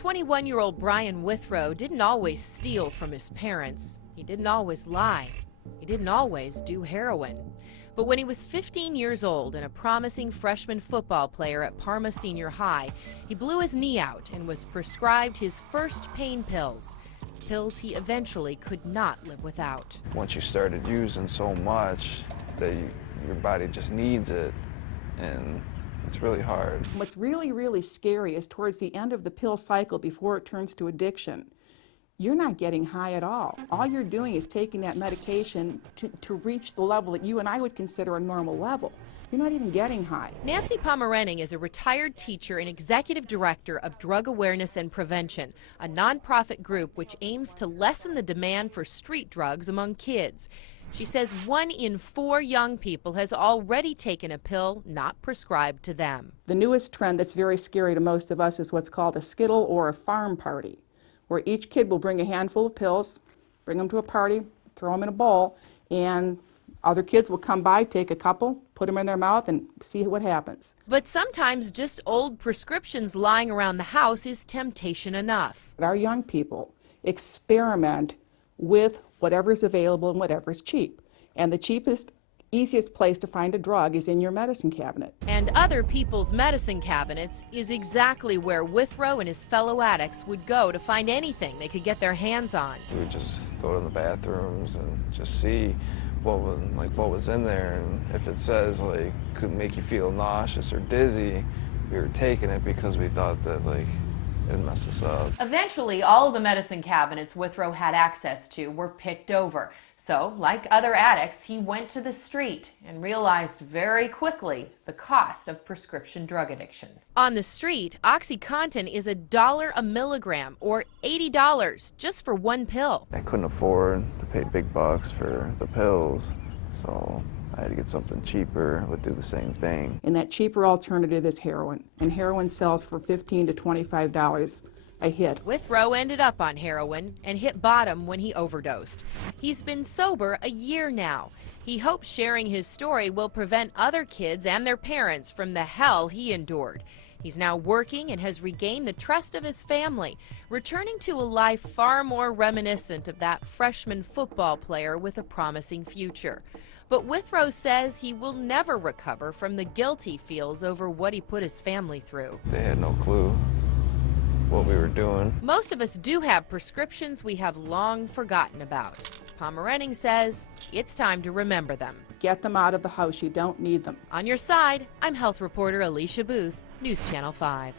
21-year-old Brian Withrow didn't always steal from his parents. He didn't always lie. He didn't always do heroin. But when he was 15 years old and a promising freshman football player at Parma Senior High, he blew his knee out and was prescribed his first pain pills. Pills he eventually could not live without. Once you started using so much that your body just needs it, and it's really hard. What's really, really scary is towards the end of the pill cycle, before it turns to addiction, you're not getting high at all. All you're doing is taking that medication to reach the level that you and I would consider a normal level. You're not even getting high. Nancy Pomerenning is a retired teacher and executive director of Drug Awareness and Prevention, a nonprofit group which aims to lessen the demand for street drugs among kids. She says 1 in 4 young people has already taken a pill not prescribed to them. The newest trend that's very scary to most of us is what's called a skittle or a farm party, where each kid will bring a handful of pills, bring them to a party, throw them in a bowl, and other kids will come by, take a couple, put them in their mouth, and see what happens. But sometimes just old prescriptions lying around the house is temptation enough. Our young people experiment with whatever's available and whatever's cheap. And the cheapest, easiest place to find a drug is in your medicine cabinet. And other people's medicine cabinets is exactly where Withrow and his fellow addicts would go to find anything they could get their hands on. We would just go to the bathrooms and just see what was in there, and if it says could make you feel nauseous or dizzy, we were taking it because we thought that it'd mess us up. Eventually, all of the medicine cabinets Withrow had access to were picked over. So, like other addicts, he went to the street and realized very quickly the cost of prescription drug addiction. On the street, OxyContin is $1 a milligram, or $80 just for 1 pill. I couldn't afford to pay big bucks for the pills, so I had to get something cheaper, would do the same thing. And that cheaper alternative is heroin. And heroin sells for $15 to $25 a hit. Withrow ended up on heroin and hit bottom when he overdosed. He's been sober a year now. He hopes sharing his story will prevent other kids and their parents from the hell he endured. He's now working and has regained the trust of his family, returning to a life far more reminiscent of that freshman football player with a promising future. But Withrow says he will never recover from the guilt he feels over what he put his family through. They had no clue what we were doing. Most of us do have prescriptions we have long forgotten about. Pomerenning says it's time to remember them. Get them out of the house. You don't need them. On your side, I'm health reporter Alicia Booth, News Channel 5.